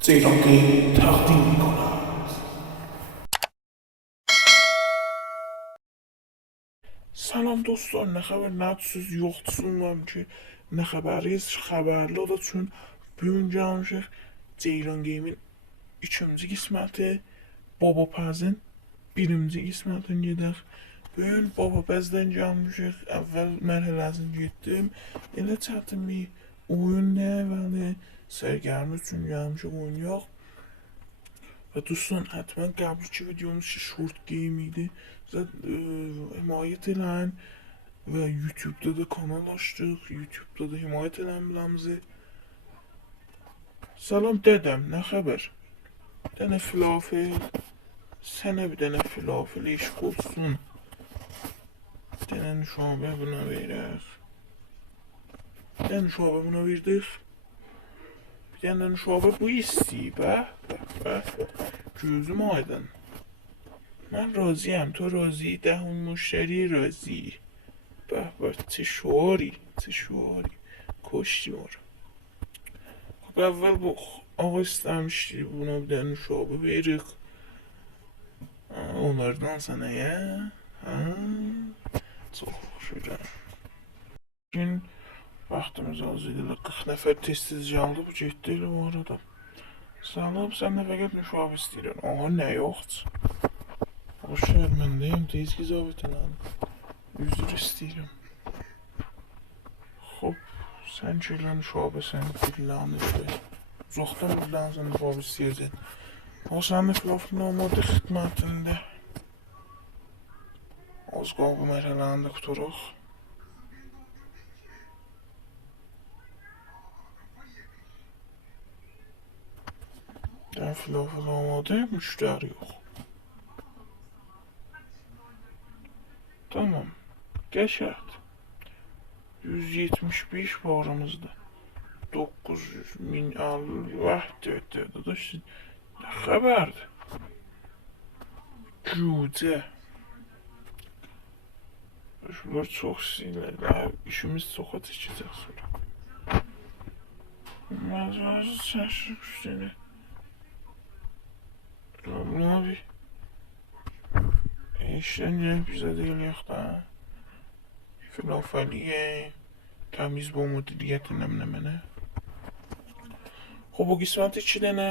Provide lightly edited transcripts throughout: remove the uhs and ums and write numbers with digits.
Ceylanqı təqdim edir. Salam dostlar, nə xəbər, nədsiniz, yoxdursunlar ki, nə xəbəriz, xəbərli o da üçün bu gün gəlmişik Ceylan Game'in ikinci qisməti, Baba Pəzin birinci qismətini gedək. Bu gün Baba Pəzdən gəlmişik, əvvəl mərhələsini getdim, elə çətin bir oyun deyil, vəli sərgərmi üçün gəlmişik, oyun yox. Və dostlar, həttəmən qəbulki videomuz ki, short game idi. Himayət eləyin və YouTube'da da kanal açdıq. YouTube'da da himayət eləyin biləmizi. Salam dədəm, nə xəbər? Dənə filafel. Sənə bir dənə filafel eşq olsun. Dənə nüşabə buna verək. Dənə nüşabə buna verdik. Bir dənə nüşabə bu istəyib, gözüm aydın. من راضیم، تو راضی، دهم مشتری راضی. به چه شعاری، چه شعاری، کشتی ما رو. خب اول bu ağa istemişti, buna bir dənə nüşabə veririk. Onlardan sana ya. Çox xoşuyum. Bugün vaxtımız az idi, 40 nəfər tez-tez gəldi, bu getdi elə bu arada. Salam, sən nə fəqət nüşabə istəyirən? Aha, nə yoxdur. Boşver, mən deyim, tezki zabitən alım. Üzr istəyirəm. Xop, sən ki elə nüşabə, sən dillanı işlə. Uzaqdan bilən sən nüşabə istəyəcək. O sən də filafın olmadı xidmətində. Az qalğı mərhələni də quturuq. Dən filafın olmadı, müştəri yox. Tamam. Qəşərt. 175 paramızda. 900 min alır. Vəhdətdə. Dadaş, nə xəbərdir? Cücə. Şunlar çox istəyirlər. İşimiz çoxa çəkəcək sonra. Məzarı çəşib üstünə. Buna bir işlence bize değil yok da filafeliye temiz bu müdiriyyətin əmnəmənə. O bu qisməti 2 dənə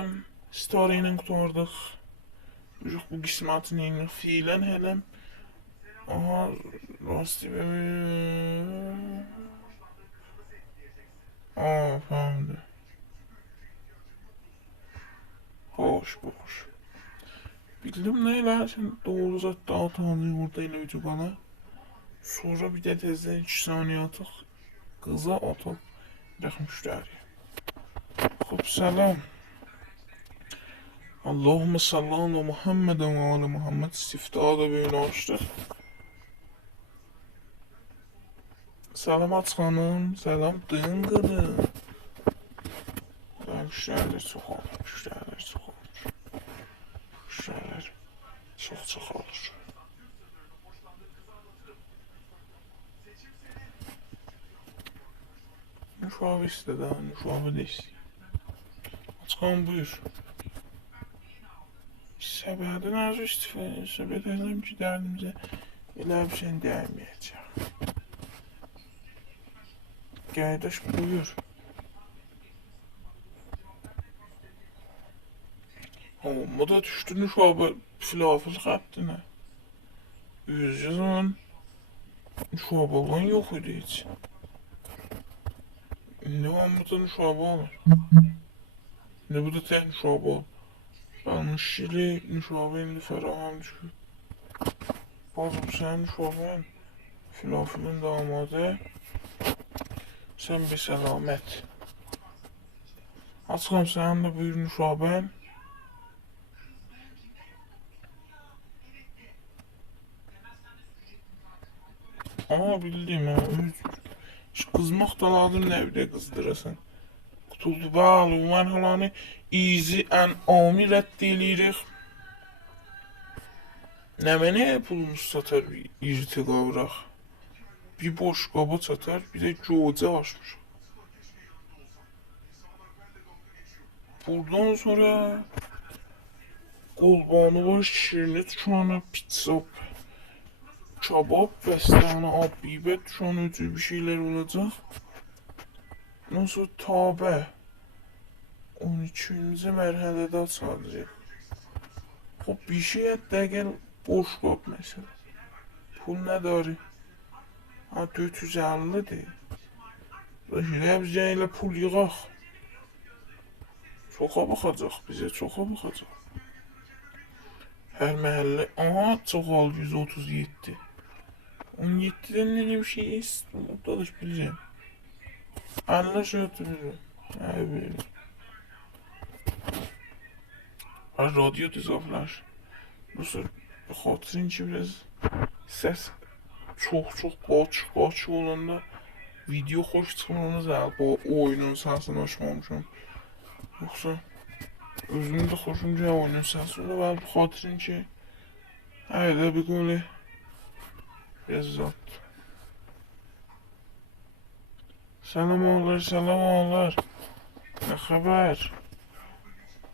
story ilə qutardıq. Bu qismətin ilə fiilən hələm. Aha, rastı fəhmdir. Hoş, boş. Bildim ne la, sen doğru zat dağıtanı orada ile ucu bana. Sonra bir de tezden 2 saniye atık. Kıza atıp bırakmışlar. Hop selam. Allahümme salli ala Muhammeden ve ala Muhammed istiftada böyle açtık. Selam Açkanım, selam Dıngıdı. Müşteriler çok olur, müşteriler çok olur. Müşteriler çok olur. Nüşabə istədi, nüşabə də istəyir. Açqan buyur. Səbədən arzu istifadə, səbəd edirəm ki, dərdimizə elə bir şey dəyməyəcək. Qardaş buyur. Amma da düşdü nüşabə filafil xəttinə. Yüzcə zaman nüşabə olan yox idi heç. Ne amma da nüşabə alır. Ne bu da tək nüşabə alır. Yanlışlıkla nüşabə indi fəraham düşür. Bazım sənin nüşabən filafilin damadı. Sən bir səlamət. Açıqam sənin də buyur nüşabən. Aa bildim ha. Qızmaq da lazım nə bir də qızdırasan. Qutuldu bəli, bu mərhələni easy and ami rədd eləyirik. Nə mənə pulumuz satar bir irtiqa bıraq. Bir boş qaba çatar, bir də gocə açmış. Buradan sonra qolbanı var, şirini tükana, pizza, kebab, bəstane, abibət, tükana ötürü bir şeyler olacak. Ondan sonra tabe 12. mərhələdə açılacaq. Hop bir şey hatta gel boş kap mesela. Pul ne dari? Ha 450 değil. Remziye ile pul yığaq. Çoxa baxacaq bize, çoxa baxacaq. Her məhəllə, aha çoxal 137. 17'den ne bir şey istedim. Dalış bileceğim. Anlaşılır. Evet. Radyo düzaflar. Nasıl xatirin ki biraz səs çox qaçıq olanda video xoş çıxmamız lazım. Bu oyunun səsini açmamışam. Yoxsa özümün də xoşum gəlir oyunun səsi ola. Və bu xatirin ki hələ bir qoli biraz zat. Selam oğullar, selam oğullar. Ne xəbər?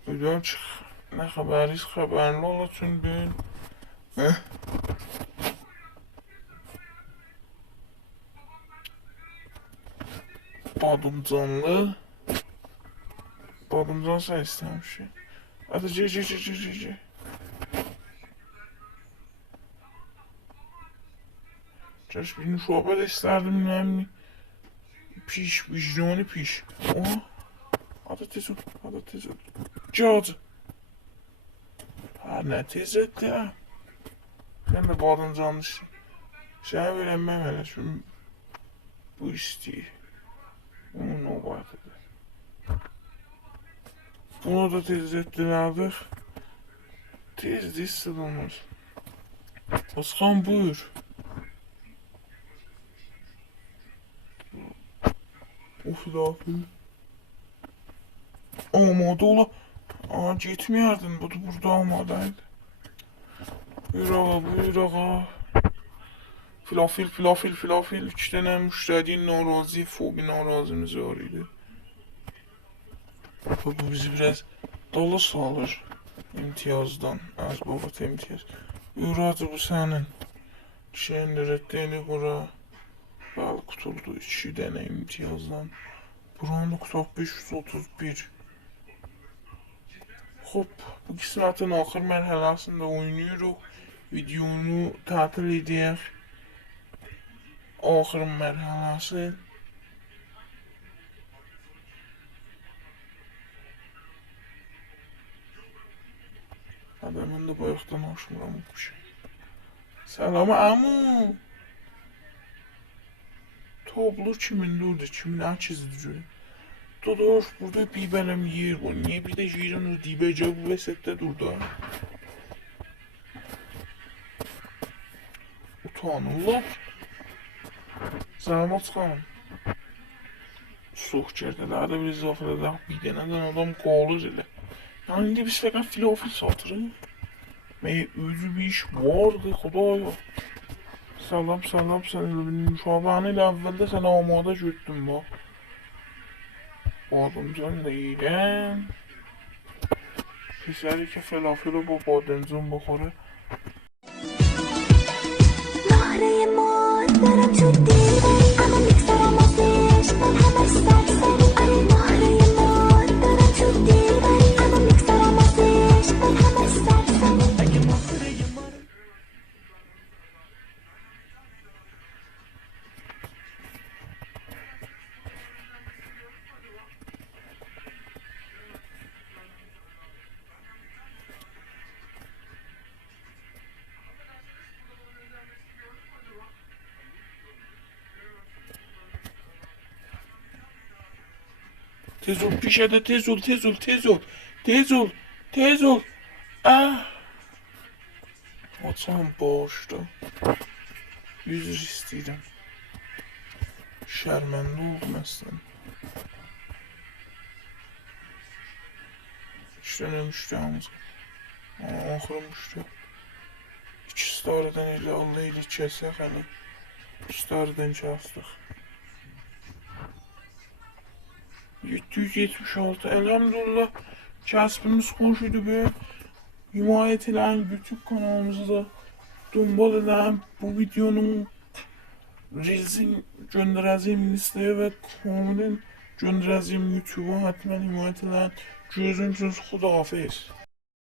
Ödəm çıx. Nə xəbəriz, xəbərli ola üçün gün. Badımcanlı. Badımcan sən istəmişim. Hadi c. Caş bir nuşabə də istərdim, nəmi? Piş, vicdanı piş. Oha. Hadi tez ol. Cacı. Ha ne tez etti ha. Sen de badımcanlısın. Sen öğrenmem hele şu bu isteği. Onun o vardı. Bunu da tez ettilerdik. Tez de sıkılmaz. Oskan buyur. Of lafı. Olmadı ola. Aa gitmiyordun. Bu da burada olmadaydı. Buyur ağa. Filafil. 3 tane müşteri narazı, fobi narazımız var idi. Bu bizi biraz dolu salır. İmtiyazdan. Az babat imtiyaz. Buyur adı bu senin. Şeyin reddeğini bura. Bəli qutuldu 2 tane imtiyazdan. Buranın qutab 531. Hop, bu qismətin axır mərhələsində oynayırıq. Videonu tətil edək. Axır mərhələsi. Hadi mən də bayaqdan aşmıram bu şey. Selam amu. Tablo kimin orada, kimin çizdir? Dadaş burada bir benim yer var. Niye bir de yerin o dibece bu vesette durdu? Utanırlar. Selamat xanım. Soğuk çertelerde bir zafirədə bir dənədən adam qalır elə. Yani indi biz fəqət filafil satırıq. Özü bir iş vardı, xudaya. Salam sen Şabanı ile evvelde sen amada götdüm bak. Badımcan da yiyirəm. Pisəri ki felafel bu badımcan baxarı. Tez ol pişede tez ol. Ah. Açam boşdu. Üzr istəyirəm. Şərməndə oldum əslən. 3 dənə müştərimiz. Axırı müştər. 2 starıdan elə Allah ilə kəsək hələ. 2 starıdan kəsdik. 776 elhamdülillah Kəsbimiz xoş idi be. Himayət eləyin, YouTube kanalımızı da dombol eləyin. Bu videonun Reels'in göndərəcəyim listəyə və komedin göndərəcəyim YouTube'a həttəmən himayət eləyin. Gözünüzüz, xudahafiz.